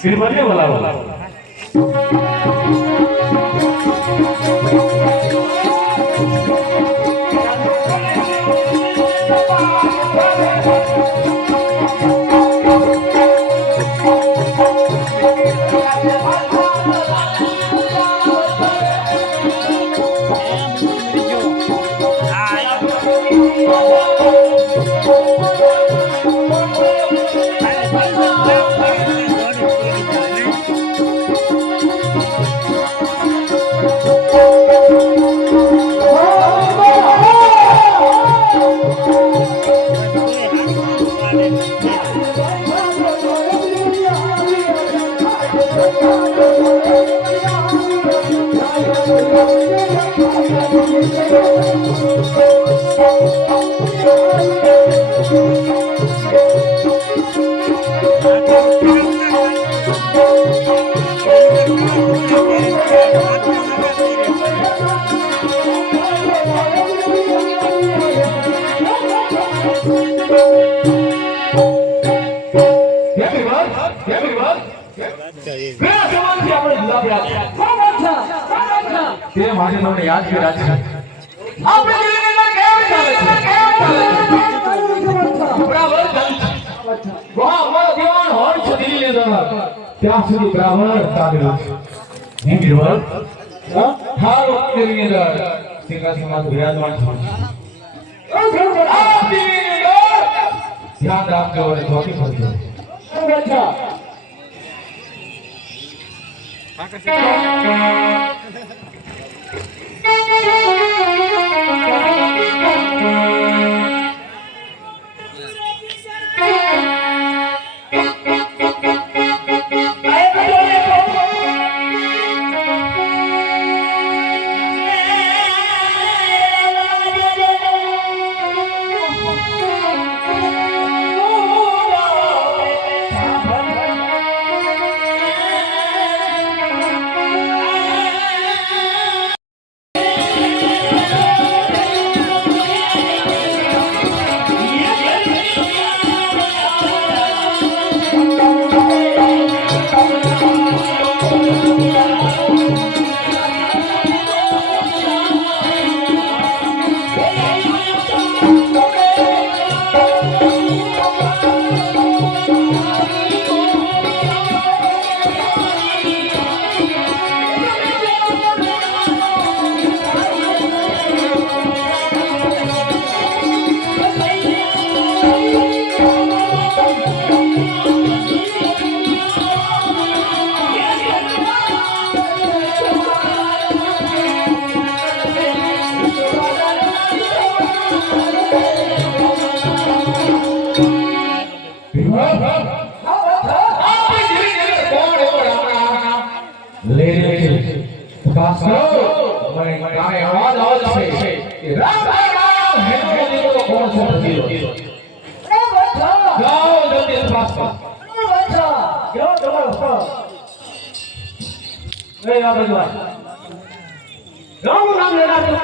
श्रीमती बोला याद भी राज ત્યાં સુધી બ્રાહ્મણ સાંભળ્યો છે હે ગિરવર હા વખતની અંદર સિંહાસનમાં વિરાજમાન છે ધ્યાન રાખજો અને ધોતી કરજો અચ્છા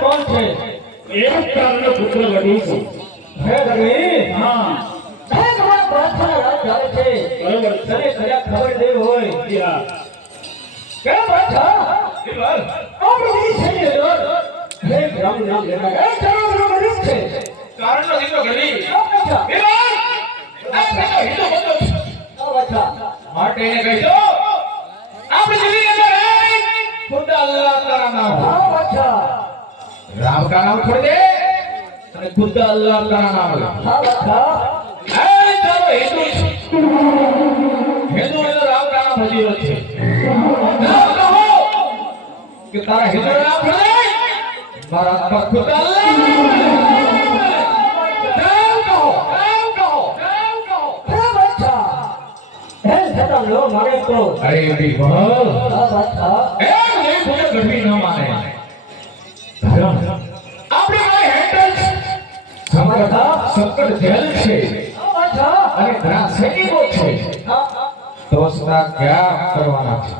कौन थे एक कारण पुत्र गढ़ी से है गढ़ी हां है हमारा प्रार्थना रात जाए थे बराबर चले खरा खबर दे होय क्या क्या बात है इधर अब नहीं सही है हे राम नाम लेना है चलो चलो गरीब थे कारण नो हिंदू गढ़ी अच्छा इधर आप हिंदू बतो अच्छा माटे ने कह दो आप दिल्ली अंदर है खुद अल्लाह का नाम हां अच्छा राम का नाम छोड़ दे અને ખુદ અલ્લાહ का नाम લે હા બચ્ચા એ ચાલો હિન્દુ એનો રામ का नाम હજીરો છે નામ કહો કે તારા હિન્દુ નામ છોડ દે મારા પર ખુદ અલ્લાહ નામ કહો હે બચ્ચા હે સદા લો મારે તો અરે બી બોલ હા બચ્ચા એ નહીં બોલે ગઢવી ન માને ધર્મ આપણે ભાઈ હેન્ડલ સંકટ જેલ છે અચ્છા અને ઘણા સૈનિકો છે તો સદા ક્યાં કરવાના છે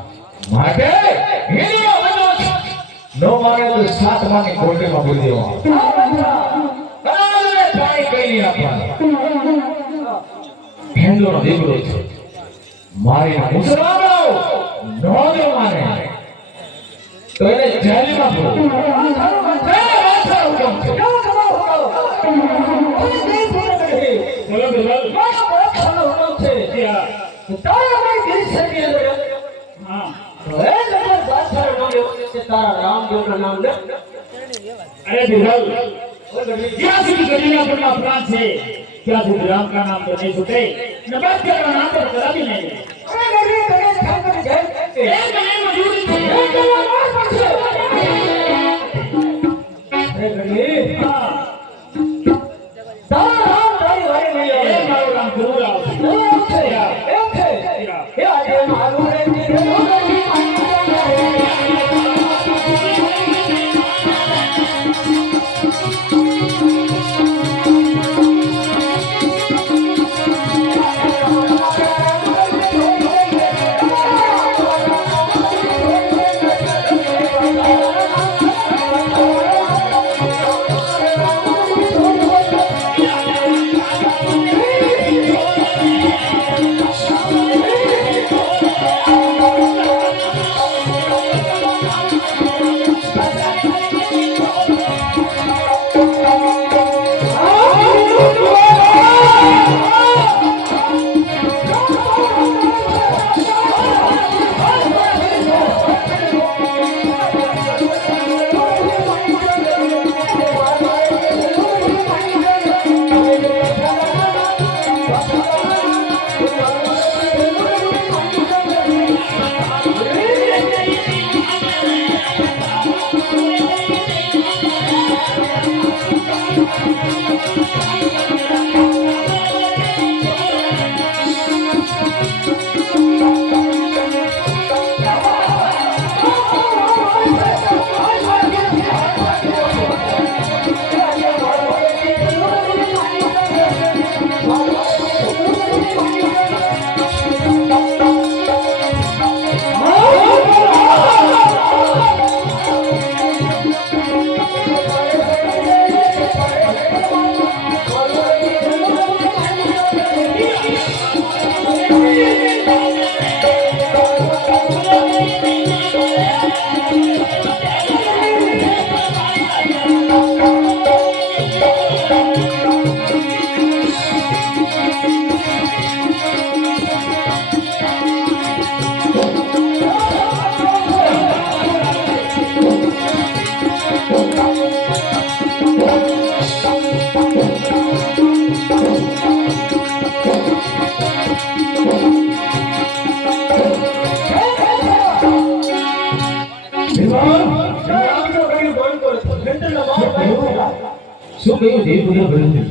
માટે હિન્દીનો વચન નો માને તો સાત માની કોટેમાં બોલી દેવા કનાલને પાણી કઈ નહીં આપવાનું હિન્દુનો દીકરો છે મારી મુસલમાનો નો માને તો એને જેલમાં પૂરો अरे बिरबल क्या સુધી ગરીના પરના પ્રાણ છે क्या સુધી राम का नाम तो नहीं छूटे नबाद का नाम पर कदा भी नहीं अरे गरीब तने थाम कर जाए एक नहीं मौजूद थे एक आवाज पर से अरे गरीब हां तारा राम तारी वाले नहीं है ए मारो राम जरूर आओ एक थे ये आज मारो रे શું કહ્યું દેવપુત્ર બોલ્યું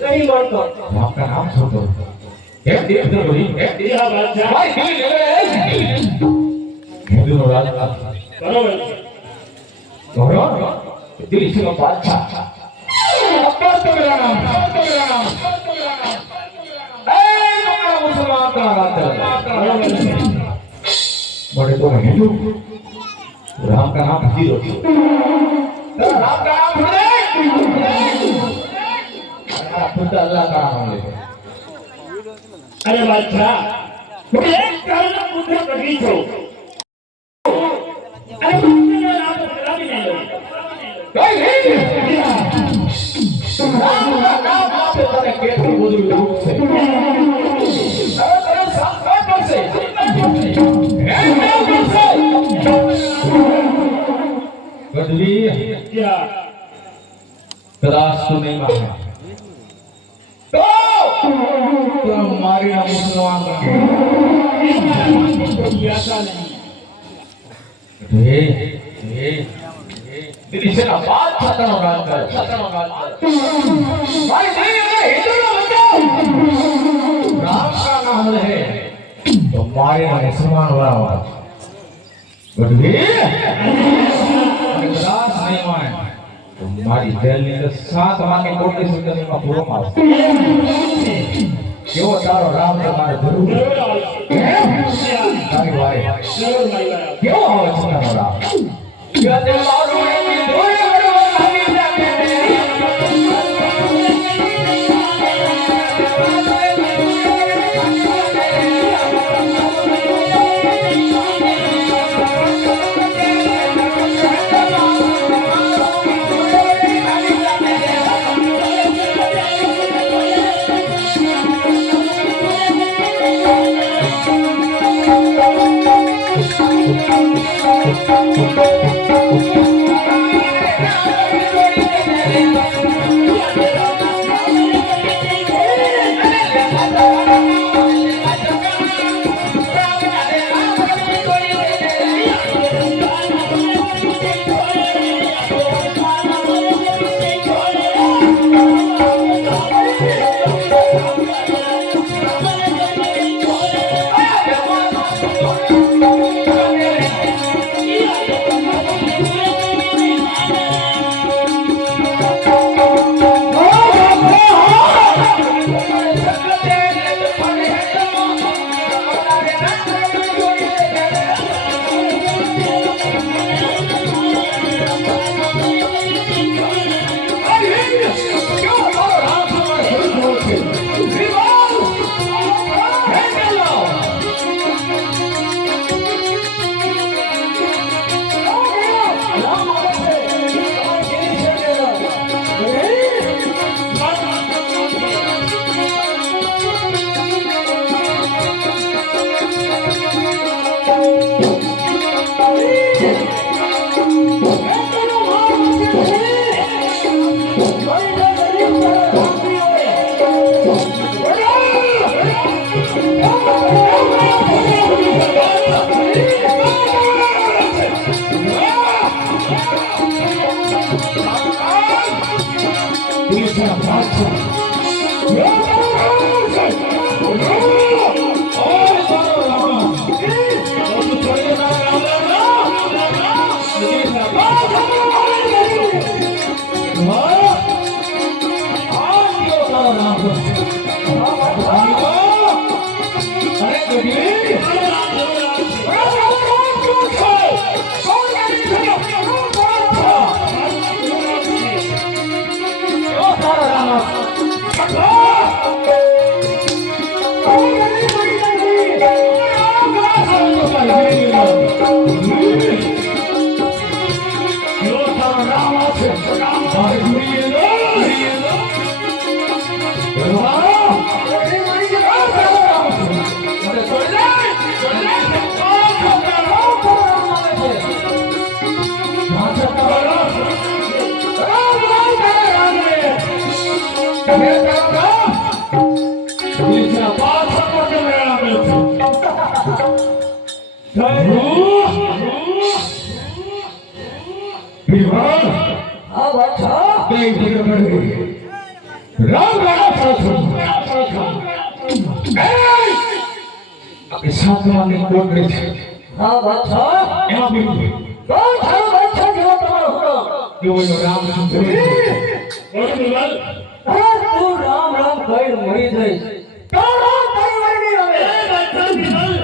नहीं मानता आपका नाम શું તો હે દેવપુત્ર બોલી હે दिया बादशाह ભાઈ દિલ લેવે હિન્દુનો રાજ बराबर બરોબર દિલ્હી નો બાદશાહ અબ્બાસ તો મેરા નામ એ તમારા મુસલમાન का राज बड़े तो हिंदू राम का नाम हीरो राम का नाम है खुद अल्लाह का नाम ले अरे बादशाह मुझे एक कारण मुझे कभी छो अरे मुझे नाम तो कदा भी नहीं लो कोई नहीं राम का नाम आपसे तने केतरी बुजुर्ग रूप से तेरे साथ पर से गदवी क्या कदाच तू नहीं माना तो हमारी मुसलमान ऐसा नहीं दिल्ली से ना बात छतनो राज कर भाई नहीं है हिंदू ना बचाओ राम का नाम है तो हमारे मुसलमान वाला गदवी कदाच नहीं माने મારી જેલની અંદર 7 માની કોટલી સુધીમાં પૂરો મારો એવો તારો રામ તમારે જરૂર જરૂર આવશે. તારી વારે જરૂર મારી વાત. કેવો આવે છે તારો રામ ગદ મારું એની ધોળ વરવાની લાગે સાતમાની કોટ રહી છે હા બાદશાહ એમાં બીજું બહુ સારો બાદશાહ જેવો તમારો હુકમ કેવો એનો રામ સુંદર છે બોલ તું રામ રામ કઈ મરી જઈશ તારો પરિવારની હવે બાદશાહ બિરબલ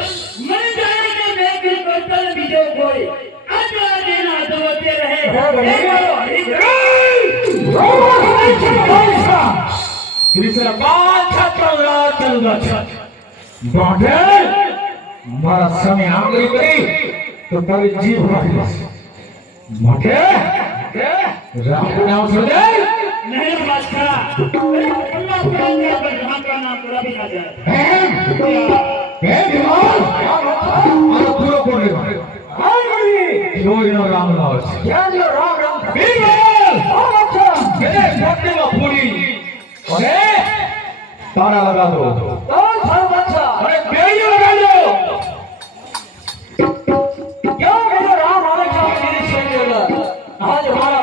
મરી જાય કે મેં કે કરતલ બીજો કોઈ આજે ના તો તે રહે ત્રીસરા બાદશાહ ચલ બાઢે મારા સામે આંગળી કરી તો તારી જીભ વાળી જશે માટે રામ નામ છોડે नहीं बादशाह अल्लाह कुरान के पर जहां का नाम पूरा भी ना जाए હે વિમાન મારો પૂરો કોને हाय बड़ी જો એનો રામ નામ છે क्या जो राम राम વિમાન हां बादशाह મેરે છાતીમાં પૂરી અને તારા લગા દો कौन था बादशाह અને બેડી લગા દો क्यों मेरे राम आवे का मेरे शरीर में आज हमारा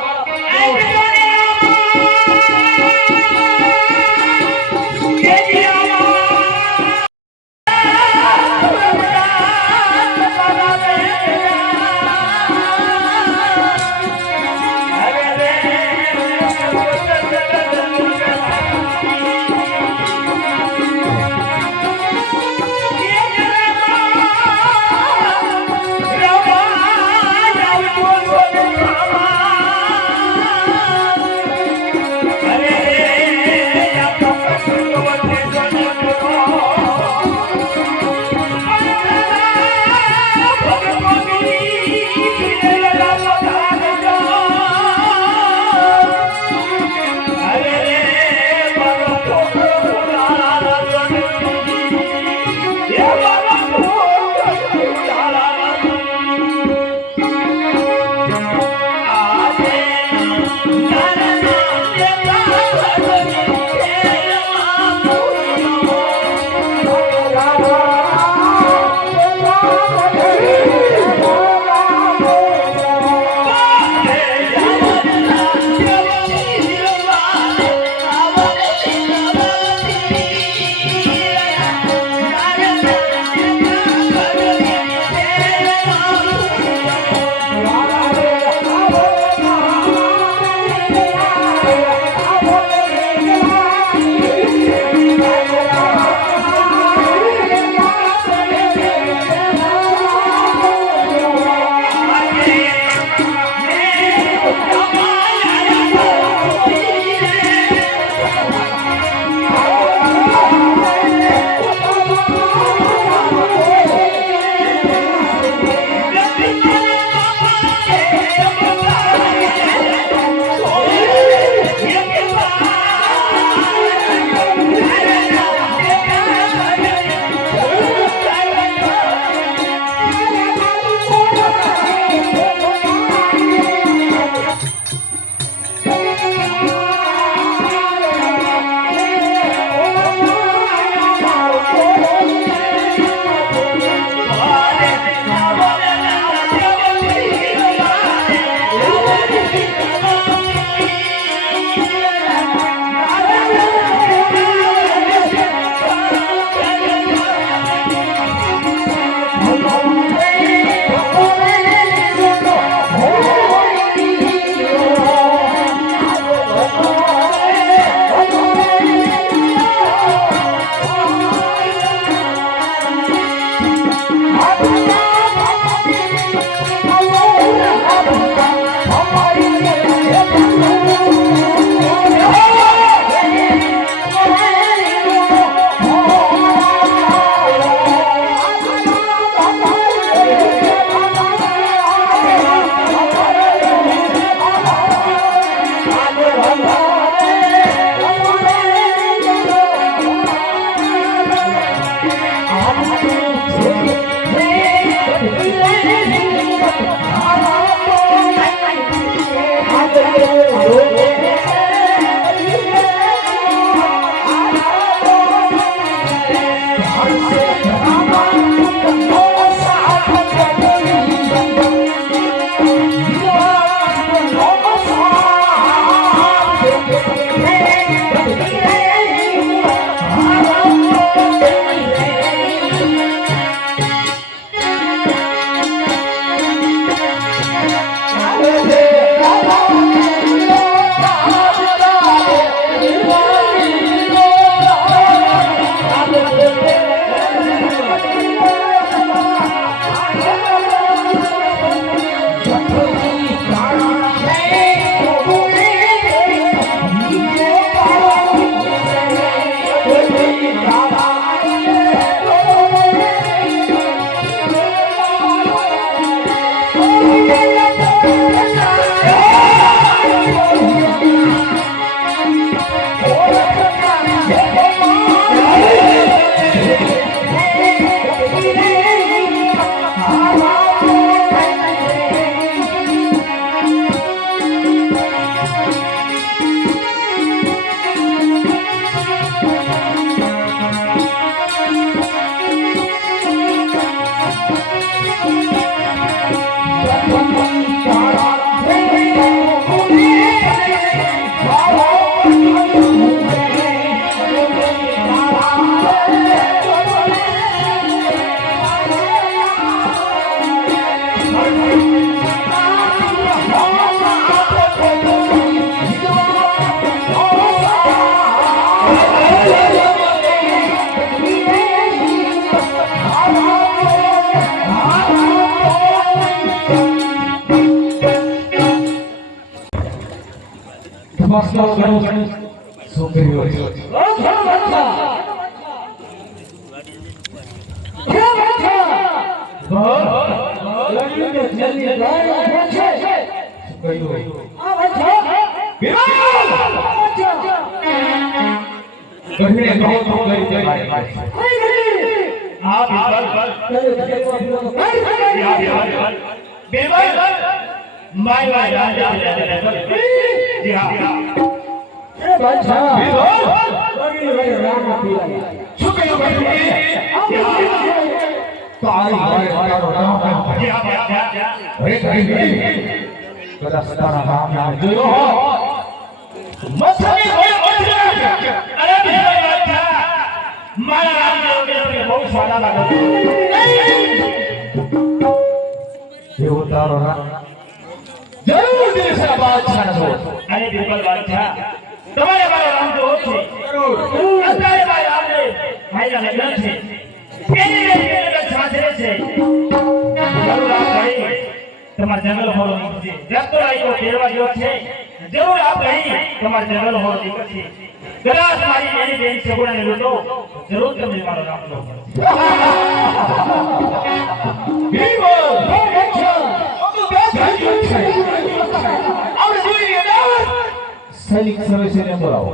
તપાસમાં ઘણું શું કર્યું છે? રામ શું કહ્યું ભાઈ? તારી તારો નામ અરે કદાચ તારા નામ ના જોયો હોય મસરી અરે મારા નામ બહુ સારા લાગે એવું તારો નામ જરૂર દેશના બાદશાહ છો. અરે બિલકુલ બાદશાહ તમારે મારો નામ તો છે જરૂર અત્યારે મારા નામને ભાઈના લગ્ન છે એની લગ્ન સાજરે છે જરૂર આપ ભાઈ તમારા જંગલ હોરો નીકળશે જતો આવ્યો તેરવા જેવો છે જરૂર આપ ભાઈ તમારા જંગલ હોરો નીકળશે કદાચ મારી એની બેન સગુણાને લૂંટો જરૂર તમને મારો નામ લો સૈનિક સર્વિસને બોલાવો.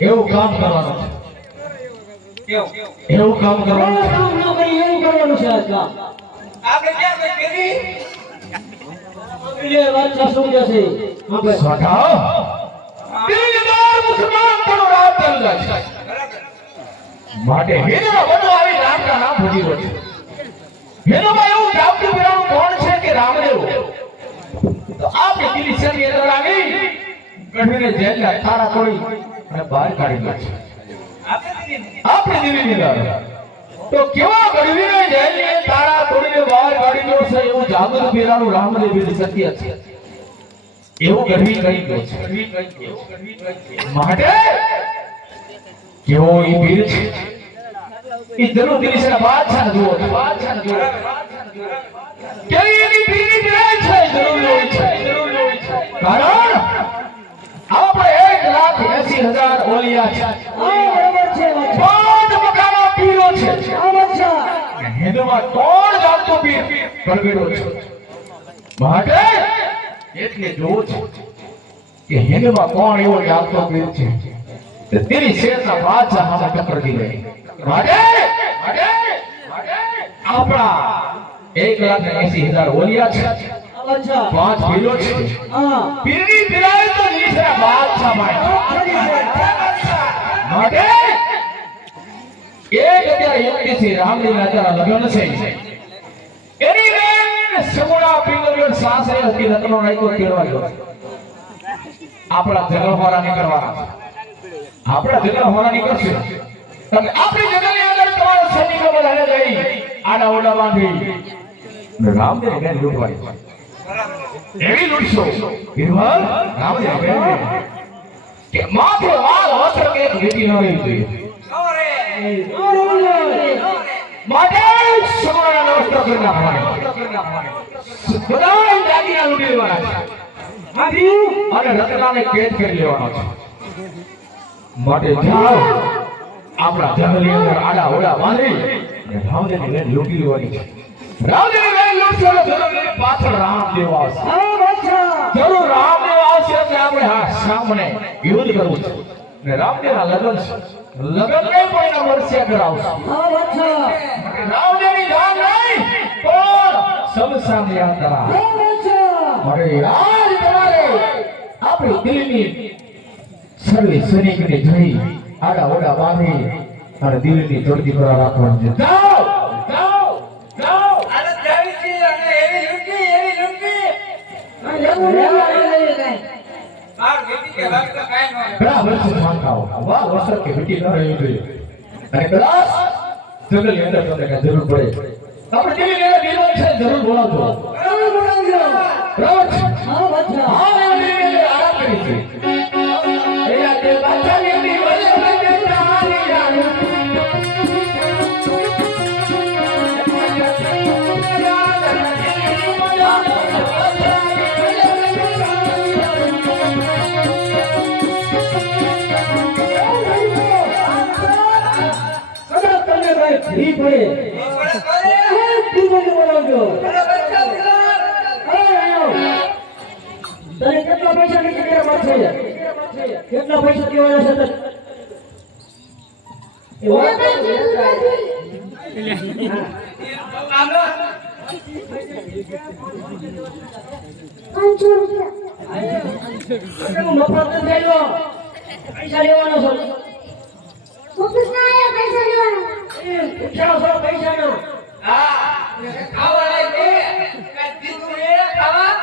એવું કામ કરવાનું છે. એવું કામ કરવાનું છે. આપણે ક્યાં કઈ કરી ये बादशाह सुन जैसे સઢા દિલદાર મુસલમાન પણ રાત ચાલુ છે. માટે હેનો બધો આવી રામના નામ ભૂલી રહ્યો છે. હેનોમાં એવું જાપતું પીરાનું કોણ છે કે રામદેવ? તો આપણે દિલ્હી શહેરની અંદર આવી ગઢવીને જેલના તાળા તોડી અને બહાર કાઢી દે છે આપણે દિલ્હીની અંદર તો કેવા ગઢવીને જેલની તાળા તોડીને બહાર કાઢી દો છે એવું જાગૃત પીરાનું રામદેવ સત્ય છે એવું ગઢવી કહી ગયો છે માટે કેવો ઈ વીર છે ઈ જરૂર દિલ્હીના બાદશાહ જુઓ કેવી એની પીરની બિરાય છે જરૂર હોય છે કારણ આપણે 1,80,000 ઓલિયા છે પાંચ મકાનો પીરો છે હિન્દુમાં 3 જાતનો પીર પ્રગટ્યો છે માટે એટલે જોવો છે કે હિન્દુમાં કોણ એવો જાતનો પીર છે તે તેરી શેરના બાદશાહ સામે ટક્કર દી રહી માટે આપણા 1,80,000 ઓલિયા છે પાંચ પીરો છે પીરની પીરાય તો નીચે બાદશાહ માટે 1,31 રામલીલા તારા લગ્ન છે એની બેન સગુણા પિંગળિયો સાસરે હતી રત્નો નાખ્યો તેડવા ગયો આપણા જગલ હોરા ની કરવાના આપણા જગલ હોરા ની કરશે તમે આપણી જગલની અંદર તમારા સૈનિકો બધાને જઈ આડા ઓડા બાંધી રામદેવ બેન લૂંટવાની એવી લૂંટશો વિરવાલ રામદેવ બેન કે માથે વાલ વસ્ત્ર કે વીટી ન રહી જોઈએ માટે સગુણા નમસ્કાર કરી નાખવાના બધા દાગીના લૂંટી લેવાના અને રત્નાને કેદ કરી લેવાનો છે માટે જાઓ આપણા જંગલની અંદર આડા ઓડા બાંધી રામદેવની બેન લૂંટી લેવાની છે રામદેવની બેન લૂંટશો જંગલની પાછળ રામદેવ આવશે જરૂર રામદેવ આવશે એટલે આપણે હા સામને યુદ્ધ કરવું છે ને રામદેવના લગ્ન છે લગ્ન નહીં પણ એના વર્ષે કરાવશે રામદેવની જાન નહીં પણ સમસામ યાદ કરા અરે યાર તમારે આપણી દિલ્હીની સર્વે સૈનિકને જઈ આડા ઓડા બાંધી અને દિલ્હીની ચડતી કરવા રાખવાનું છે જાઓ જાઓ જાઓ અને જાવીજી અને એવી લૂંટી માર બેટી કે વખત કાઈ ન ઘણા વર્ષો શાંતાઓ વાહ વસ્ત્ર કે વીટી ન રહી જોઈએ અને કદાચ જંગલની અંદર તમને કઈ જરૂર પડે આપણે દિલ્હીની અંદર દિલવાન છે જરૂર બોલાવજો બરાબર છે હા દિલ્હીની અંદર આરામ કરી છે એ આ તે બાદશાહની અંદર વજે વજે તારી ઈ પડે બોલાવજો તને કેટલા પૈસા ની જગ્યા છે કેટલા પૈસા દેવાના છે એ વાત મફત થયેલો પૈસા લેવાનો છો પૈસા નો ખાવા લઈ દે કઈ દીધું એ ખાવા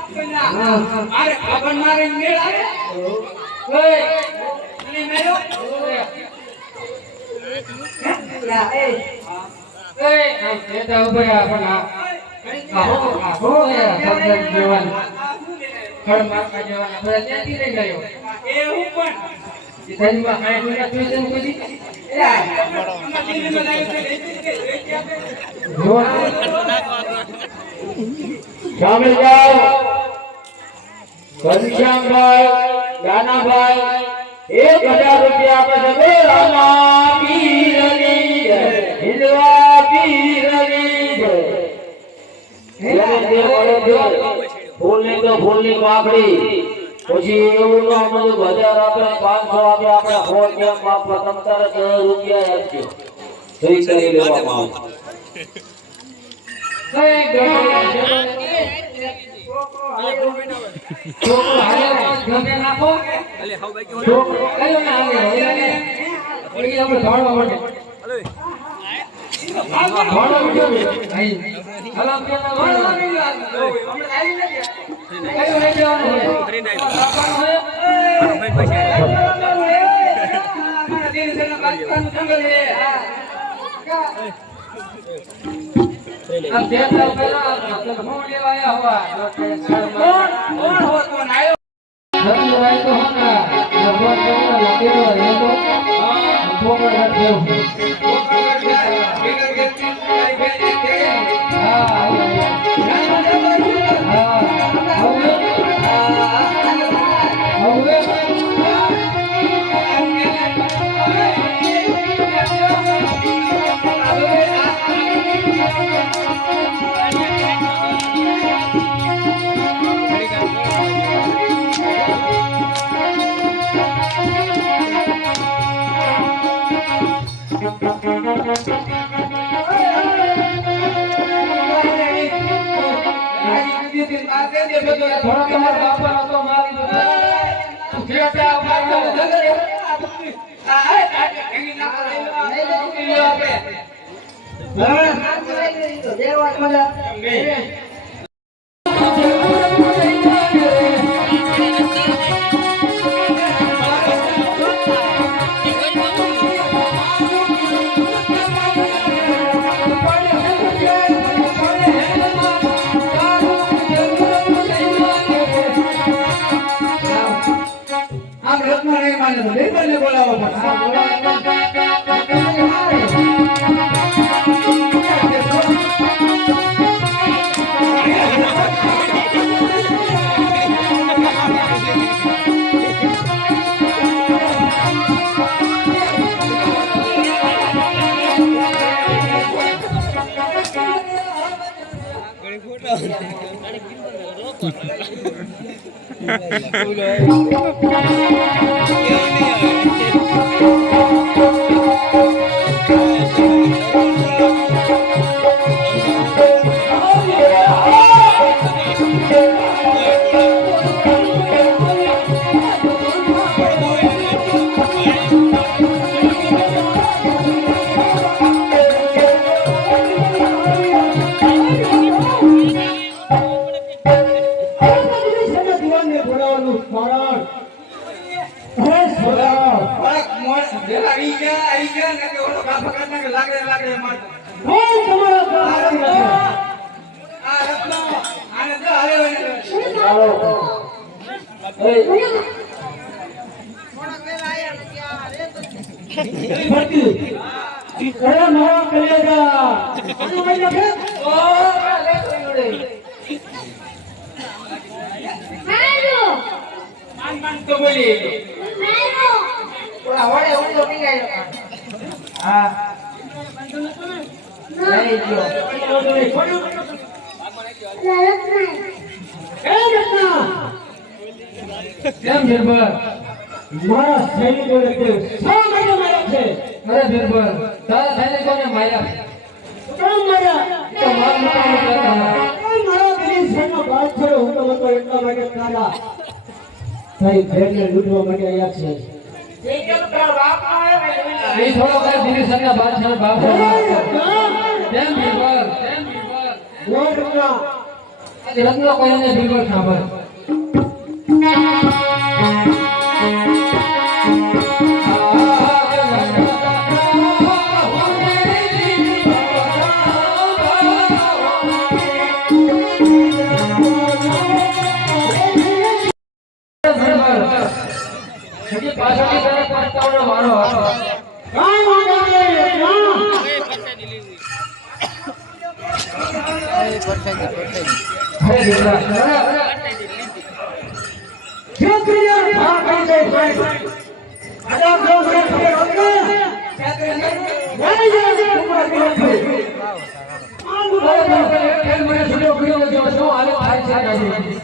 અરે ખબર મારે મેળ આવે ઓય અને મેરો યા એ આ સેટા ઉભા આપણા હો યાર સબજન જીવન ખડ મારકા જીવન આપણે ત્યાંથી લઈ ગયો એવું પણ ધનમાં કાઈ દુનિયા ટ્યુશન કરી યાર શામિલ જાઓ ઘનશ્યામભાઈ ગાનાભાઈ 1000 રૂપિયા આપે છે રામા પીરની જય હિંદવા પીરની જય ફૂલની તો ફૂલની પાકડી પછી એવું તો બધું 1000 આપે 500 આપે આપણે 100 કેમ પ્રથમ તારે 10 રૂપિયા આપજો સહી કરી લેવામાં મોડો વિડિયો નહીં હલામ કે ના મોડો હમણે આવી નથી કઈ લઈ જવાનું अब देख लो पहला मतलब हो लेवा आया हुआ कौन हो कौन आयो रत्न भाई तो होगा भगवान को लगे हो ये तो ठोकर रख दो थोड़ा तुम्हारा बापा तो मारी दो जेटा मारो जगह आए नहीं ना पे हां तो देवा मला ને બોલાવો કેમ બિરબલ મારા સૈનિકોને કેમ શા માટે માર્યા છે અરે બિરબલ તારા સૈનિકોને માર્યા કેમ માર્યા તો માર મુકાબલો કરતા મારા દિલી સૈન્ય બાદ છોડો હું તો એટલા માટે તારા તારી ભેટને લૂંટવા માટે આવ્યા છે એ કેમ તારા બાપ આવે એ થોડો કઈ દિલી સૈન્ય બાદ છોડો બાપ કેમ બિરબલ લોટના આજે રત્ન કોઈને બિરબલ સાંભળ પાછળની તરફ પાછળનો મારો હતો કાઈ વાંધો નહીં અરે દેવરા ક્યાં કર્યા હા કઈ દે ભાઈ આડા દો કરે ખબર હોગે નહીં તમારા દિલ ખેલ મને છોડ્યો ગયો જો શું હાલે થાય છે દાદી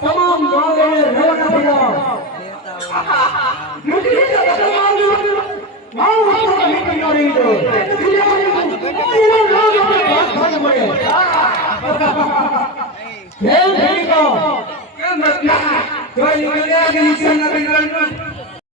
તમામ માગને રવાના બના મુજી તમામ માઉ હાથ નીકળી રહી છે એના નામ પર વાત થાય મળે કેમ થઈ ગયો કેમ મતલબ કોઈ નીકળ્યા કે નિશાન ના બિગડવાનું